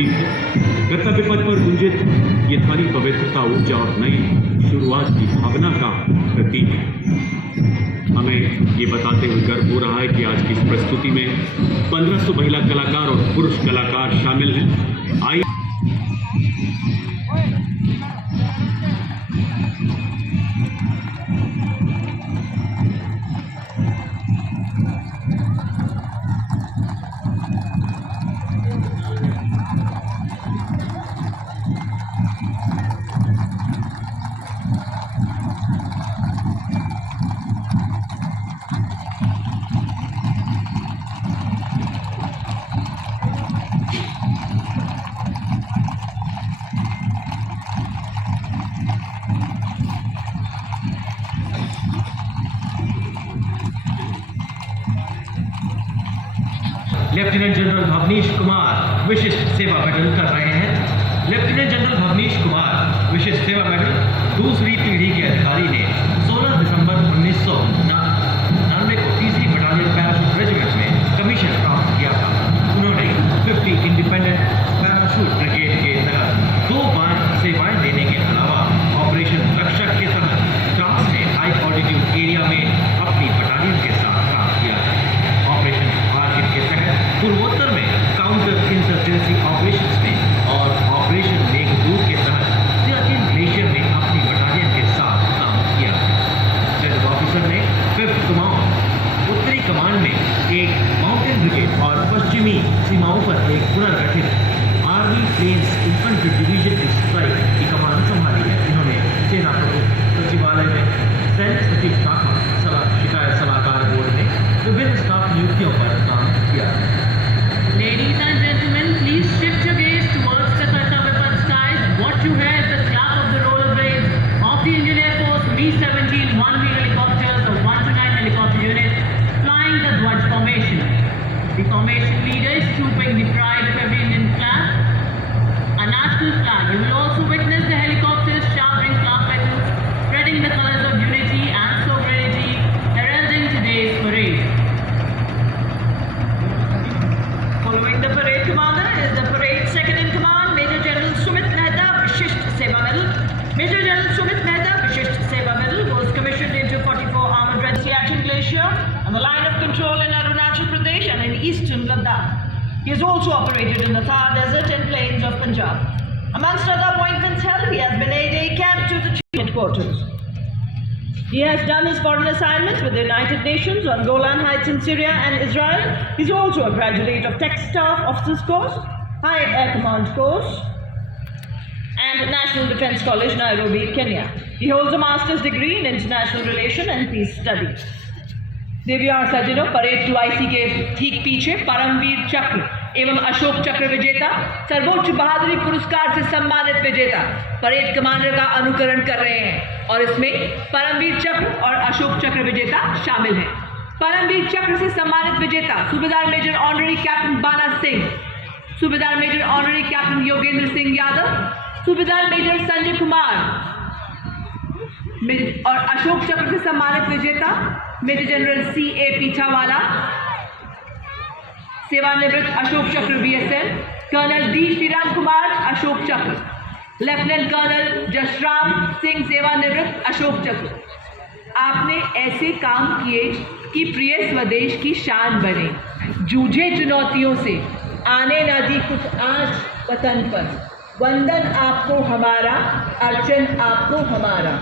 प्रतीक है। कर्तव्य पथ पर गुंजित ये ध्वनि पवित्रता, ऊर्जा और नई शुरुआत की भावना का प्रतीक है। हमें ये बताते हुए गर्व हो रहा है कि आज की इस प्रस्तुति में 1500 महिला कलाकार और पुरुष कलाकार शामिल हैं। आइए लेफ्टिनेंट जनरल भवनीश कुमार विशिष्ट सेवा मेडल कर रहे हैं। लेफ्टिनेंट जनरल भवनीश कुमार विशिष्ट सेवा मेडल दूसरी पीढ़ी के अधिकारी ने 16 दिसंबर 1999 को तीसरी बटालियन पैराशूट रेजिमेंट में कमीशन प्राप्त किया था। उन्होंने 50 इंडिपेंडेंट पैराशूट ब्रिगेड के तहत 2 बार सेवाएं देने के अलावा ऑपरेशन रक्षक के तहत द्रास में हाई ऑल्टीट्यूड एरिया में अपनी बटालियन के साथ काम किया है। ऑपरेशन मार्केट के तहत पूर्वोत्तर में काउंटर इंसर्जेंसी ऑपरेशंस में और ऑपरेशन मेघदूत के तहत सियाचिन ग्लेशियर में अपनी बटालियन के साथ काम किया है। जनरल ऑफिसर ने 5th कुमाऊं उत्तरी कमान में एक माउंटेन ब्रिगेड और पश्चिमी सीमाओं पर एक पुनर्गठित army plains infantry division strike की कमान संभाली है। इन्होंने सेना प्रमुख सचिवालय में सैन्य सचिव शाखा शिकायत सलाहकार बोर्ड में विभिन्न स्टाफ नियुक्तियों पर काम किया है। Ladies and gentlemen, please shift your gaze towards the Kartavya Path skies. What you hear is the clap of the roller blades of the Indian Air Force B-17 one-wheel helicopters, the 129 helicopter unit, flying the Dwaj formation. The formation leader is trooping the pride of every Indian flag, a national flag. You will also witness the helicopters showering flak petals, spreading the colors of unity and sovereignty, heralding today's parade. Following the parade commander is the parade second in command, Major General Sumit Mehta, Vishisht Seva Medal. Major General Sumit Mehta, Vishisht Seva Medal, was commissioned into 44 Armored Red Siachen Glacier on the line of control in Arunachal Pradesh and in eastern Ladakh. He has also operated in the Thar Desert and plains of Punjab. Amongst other appointments held, he has been aide camp to the chief headquarters. He has done his foreign assignments with the United Nations on Golan Heights in Syria and Israel. He is also a graduate of Tech Staff Officers Course, High Air Command Course, and National Defence College, Nairobi, Kenya. He holds a master's degree in International Relations and Peace Studies. देवियों और सज्जनों, parade 2IC के ठीक पीछे परमवीर चक्र एवं अशोक चक्र विजेता, सर्वोच्च बहादुरी पुरस्कार से सम्मानित विजेता परेड कमांडर का अनुकरण कर रहे हैं और इसमें परमवीर चक्र और अशोक चक्र विजेता शामिल हैं। परमवीर चक्र से सम्मानित विजेता सूबेदार major honorary captain Bana Singh, सूबेदार major honorary captain Yogendra Singh Yadav, सूबेदार मेजर संजय कुमार और अशोक चक्र से सम्मानित विजेता मेजर जनरल CA पीछावाला, सेवानिवृत्त Ashok Chakra BSN, colonel D Shriram Kumar Ashok Chakra, lieutenant colonel Jasram Singh सेवानिवृत्त अशोक चक्र। आपने ऐसे काम किए कि प्रिय स्वदेश की शान बने, जूझे चुनौतियों से, आने न दी कुछ आँच वतन पर, वंदन आपको हमारा, अर्चन आपको हमारा।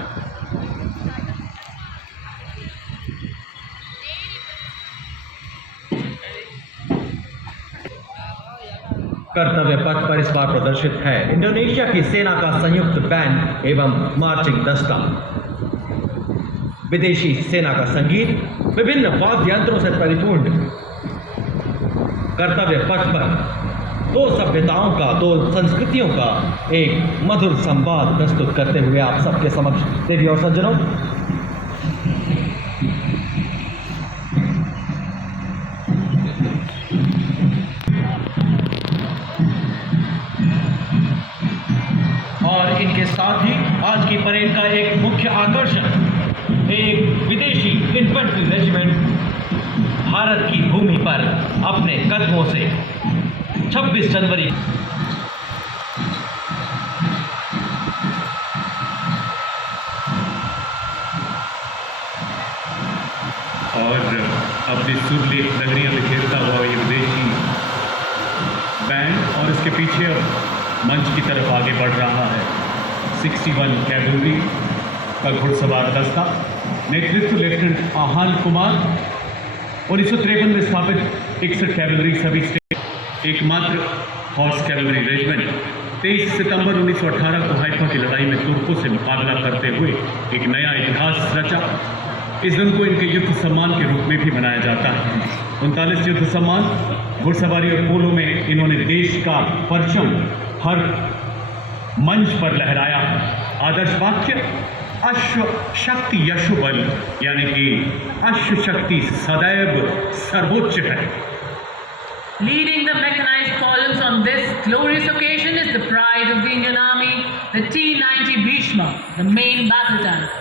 कर्तव्य पथ पर इस बार प्रदर्शित है इंडोनेशिया की सेना का संयुक्त बैंड एवं मार्चिंग दस्ता। विदेशी सेना का संगीत विभिन्न वाद्य यंत्रों से परिपूर्ण कर्तव्य पथ पर 2 सभ्यताओं का, 2 संस्कृतियों का एक मधुर संवाद प्रस्तुत करते हुए आप सबके समक्ष देवी और सज्जनों और इनके साथ ही आज की परेड का एक मुख्य आकर्षण एक विदेशी इन्फेंट्री रेजिमेंट भारत की भूमि पर अपने कदमों से 26 जनवरी और अपनी सुरलेख लहरियां बिखेरता हुआ ये विदेशी बैंड और इसके पीछे अब मंच की तरफ आगे बढ़ रहा है 61 कैवलरी का घुड़सवार दस्ता, नेतृत्व लेफ्टिनेंट आहाल कुमार। 1953 में स्थापित 61 कैवलरी सभी स्टेट एकमात्र हॉर्स कैवलरी रेजिमेंट 23 सितंबर 1918 को हाइफा की लड़ाई में तुर्कों से मुकाबला करते हुए एक नया इतिहास रचा। इस दिन को इनके युद्ध सम्मान के रूप में भी मनाया जाता है। 39 युद्ध सम्मान, घुड़सवारी और पोलो में इन्होंने देश का परचम हर मंच पर लहराया। आदर्श वाक्य अश्व शक्ति यशो बल, यानी कि अश्व शक्ति सदैव सर्वोच्च है। Leading the mechanized columns on this glorious occasion is the pride of the Indian Army, the T-90 Bhishma, the main battle tank.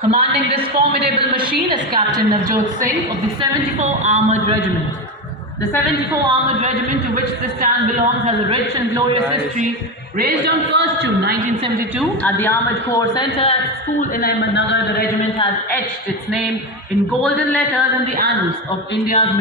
Commanding this formidable machine is Captain Navjot Singh of the 74 Armoured Regiment. The 74 Armoured Regiment, to which this tank belongs, has a rich and glorious history. Raised on 1st June 1972 at the Armoured Corps Centre at school in Ahmednagar, the regiment has etched its name in golden letters in the annals of India's military.